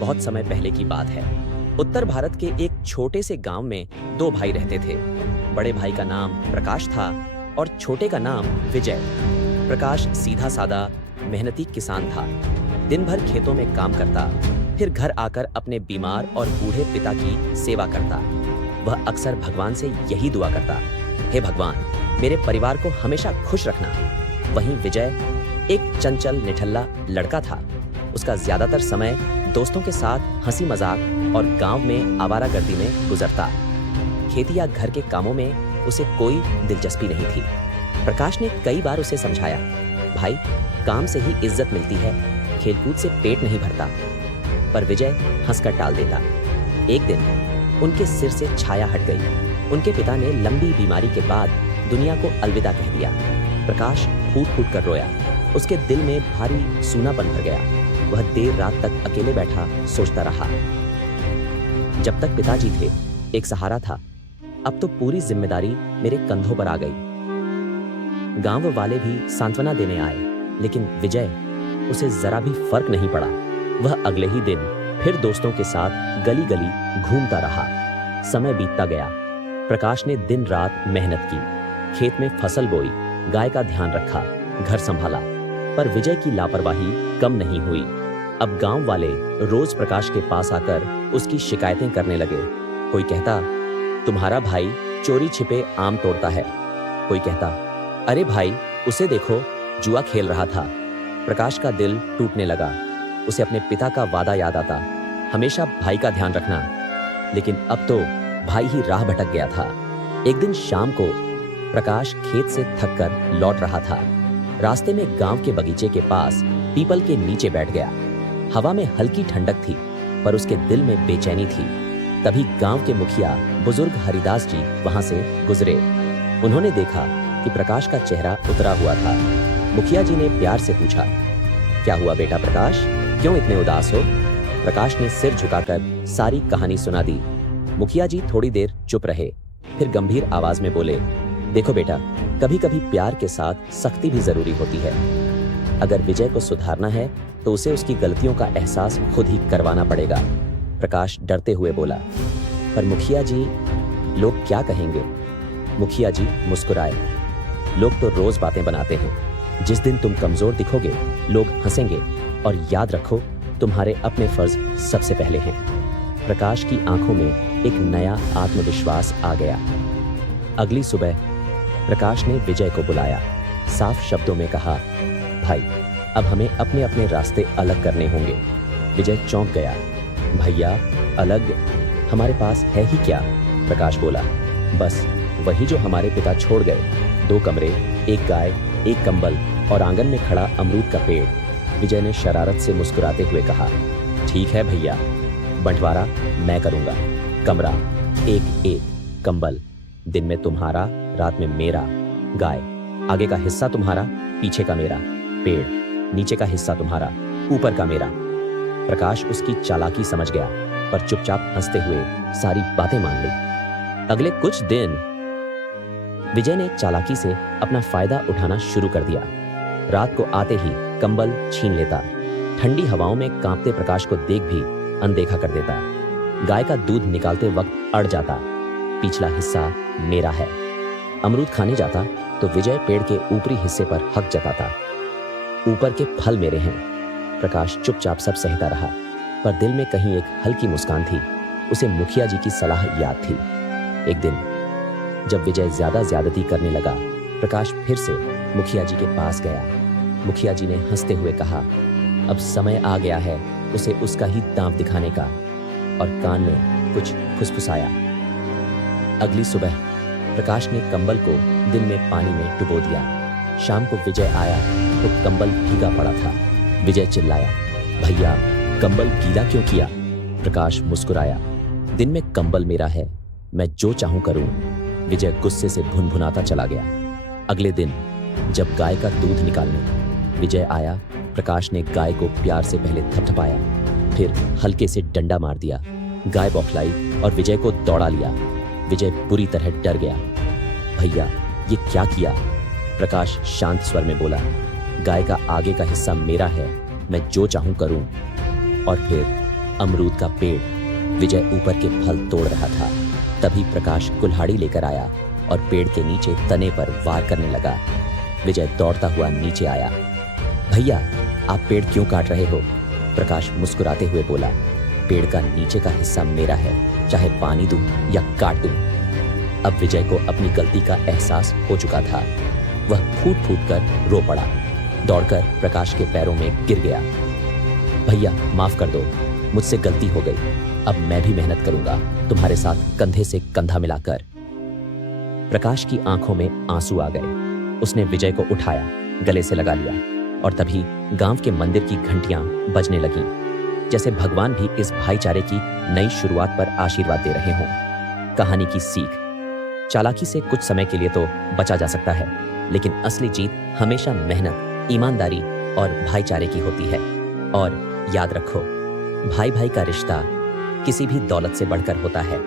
बहुत समय पहले की बात है। उत्तर भारत के एक छोटे से गांव में दो भाई रहते थे। बड़े भाई का नाम प्रकाश था और छोटे का नाम विजय। प्रकाश सीधा सादा मेहनती किसान था। दिन भर खेतों में काम करता, फिर घर आकर अपने बीमार और बूढ़े पिता की सेवा करता। वह अक्सर भगवान से यही दुआ करता, हे भगवान, मेरे परिवार को हमेशा खुश रखना। वहीं विजय एक चंचल निठल्ला लड़का था। उसका ज्यादातर समय दोस्तों के साथ हंसी मजाक और गांव में आवारागर्दी में गुजरता। खेती या घर के कामों में उसे कोई दिलचस्पी नहीं थी। प्रकाश ने कई बार उसे समझाया, भाई, काम से ही इज्जत मिलती है, खेलकूद से पेट नहीं भरता। पर विजय हंसकर टाल देता। एक दिन उनके सिर से छाया हट गई। उनके पिता ने लंबी बीमारी के बाद दुनिया को अलविदा कह दिया। प्रकाश फूट फूट कर रोया। उसके दिल में भारी सूनापन भर गया। वह देर रात तक अकेले बैठा सोचता रहा। जब तक पिताजी थे, एक सहारा था। अब तो पूरी जिम्मेदारी मेरे कंधों पर आ गई। गांव वाले भी सांत्वना देने आए, लेकिन विजय, उसे जरा भी फर्क नहीं पड़ा। वह अगले ही दिन फिर दोस्तों के साथ गली गली घूमता रहा। समय बीतता गया। प्रकाश ने दिन रात मेहनत की, खेत में फसल बोई, गाय का ध्यान रखा, घर संभाला। पर विजय की लापरवाही कम नहीं हुई। अब गांव वाले रोज प्रकाश के पास आकर उसकी शिकायतें करने लगे। कोई कहता, तुम्हारा भाई चोरी छिपे आम तोड़ता है। कोई कहता, अरे भाई, उसे देखो, जुआ खेल रहा था। प्रकाश का दिल टूटने लगा। उसे अपने पिता का वादा याद आता, हमेशा भाई का ध्यान रखना। लेकिन अब तो भाई ही राह भटक गया था। एक दिन शाम को प्रकाश खेत से थककर लौट रहा था। रास्ते में गांव के बगीचे के पास पीपल के नीचे बैठ गया। हवा में हल्की ठंडक थी, पर उसके दिल में बेचैनी थी। तभी गांव के मुखिया बुजुर्ग हरिदास जी वहां से गुजरे। उन्होंने देखा कि प्रकाश का चेहरा उतरा हुआ था। मुखिया जी ने प्यार से पूछा, क्या हुआ बेटा प्रकाश, क्यों इतने उदास हो? प्रकाश ने सिर झुकाकर सारी कहानी सुना दी। मुखिया जी थोड़ी देर चुप रहे, फिर गंभीर आवाज में बोले, देखो बेटा, कभी कभी प्यार के साथ सख्ती भी जरूरी होती है। अगर विजय को सुधारना है तो उसे उसकी गलतियों का एहसास खुद ही करवाना पड़ेगा। प्रकाश डरते हुए बोला, पर मुखिया जी, लोग क्या कहेंगे? मुखिया जी मुस्कुराए, लोग तो रोज बातें बनाते हैं। जिस दिन तुम कमजोर दिखोगे, लोग हंसेंगे। और याद रखो, तुम्हारे अपने फर्ज सबसे पहले हैं। प्रकाश की आंखों में एक नया आत्मविश्वास आ गया। अगली सुबह प्रकाश ने विजय को बुलाया। साफ शब्दों में कहा, भाई, अब हमें अपने अपने रास्ते अलग करने होंगे। विजय चौंक गया। भैया, अलग? हमारे पास है ही क्या? प्रकाश बोला, बस वही जो हमारे पिता छोड़ गए। 2 कमरे, 1 गाय, 1 कंबल और आंगन में खड़ा अमरूद का पेड़। विजय ने शरारत से मुस्कुराते हुए कहा, ठीक है भैया, बंटवारा मैं करूंगा। कमरा, 1-1, कंबल दिन में तुम्हारा, रात में मेरा। गाय, आगे का हिस्सा तुम्हारा, पीछे का मेरा। पेड़, नीचे का हिस्सा तुम्हारा, ऊपर का मेरा। प्रकाश उसकी चालाकी समझ गया, पर चुपचाप हंसते हुए सारी बातें मान ली। अगले कुछ दिन विजय ने चालाकी से अपना फायदा उठाना शुरू कर दिया। रात को आते ही कंबल छीन लेता। ठंडी हवाओं में कांपते प्रकाश को देख भी अनदेखा कर देता। गाय का दूध निकालते वक्त अड़ जाता, पिछला हिस्सा मेरा है। अमरूद खाने जाता तो विजय पेड़ के ऊपरी हिस्से पर हक जताता, ऊपर के फल मेरे हैं। प्रकाश चुपचाप सब सहता रहा, पर दिल में कहीं एक हल्की मुस्कान थी। उसे मुखिया जी की सलाह याद थी। एक दिन जब विजय ज्यादा ज्यादती करने लगा, प्रकाश फिर से मुखिया जी के पास गया। मुखिया जी ने हंसते हुए कहा, अब समय आ गया है उसे उसका ही दांव दिखाने का, और कान में कुछ फुसफुसाया। अगली सुबह प्रकाश ने कंबल को दिन में पानी में डुबो दिया। शाम को विजय आया तो कंबल भीगा पड़ा था। विजय चिल्लाया, भैया, कंबल गीला क्यों किया? प्रकाश मुस्कुराया, दिन में कंबल मेरा है, मैं जो चाहूं करूं। विजय गुस्से से भुनभुनाता चला गया। अगले दिन जब गाय का दूध निकालने विजय आया, प्रकाश ने गाय को प्यार से पहले थपथपाया, फिर हल्के से डंडा मार दिया। गाय बौखलाई और विजय को दौड़ा लिया। विजय बुरी तरह डर गया। भैया, ये क्या किया? प्रकाश शांत स्वर में बोला, गाय का आगे का हिस्सा मेरा है, मैं जो चाहूं करूं। और फिर अमरूद का पेड़। विजय ऊपर के फल तोड़ रहा था। तभी प्रकाश कुल्हाड़ी लेकर आया और पेड़ के नीचे तने पर वार करने लगा। विजय दौड़ता हुआ नीचे आया। भैया, आप पेड़ क्यों काट रहे हो? प्रकाश मुस्कुराते हुए बोला, पेड़ का नीचे का हिस्सा मेरा है, चाहे पानी दूं या काट दूं। अब विजय को अपनी गलती का एहसास हो चुका था। वह फूट फूट कर रो पड़ा। दौड़कर प्रकाश के पैरों में गिर गया। भैया, माफ कर दो, मुझसे गलती हो गई। अब मैं भी मेहनत करूंगा, तुम्हारे साथ कंधे से कंधा मिलाकर। प्रकाश की आंखों में आंसू आ गए। उसने विजय को उठाया, गले से लगा लिया और तभी गांव के मंदिर की घंटियां बजने लगीं, जैसे भगवान भी इस भाईचारे की नई शुरुआत पर आशीर्वाद दे रहे हों। कहानी की सीख, चालाकी से कुछ समय के लिए तो बचा जा सकता है, लेकिन असली जीत हमेशा मेहनत, ईमानदारी और भाईचारे की होती है। और याद रखो, भाई भाई का रिश्ता किसी भी दौलत से बढ़कर होता है।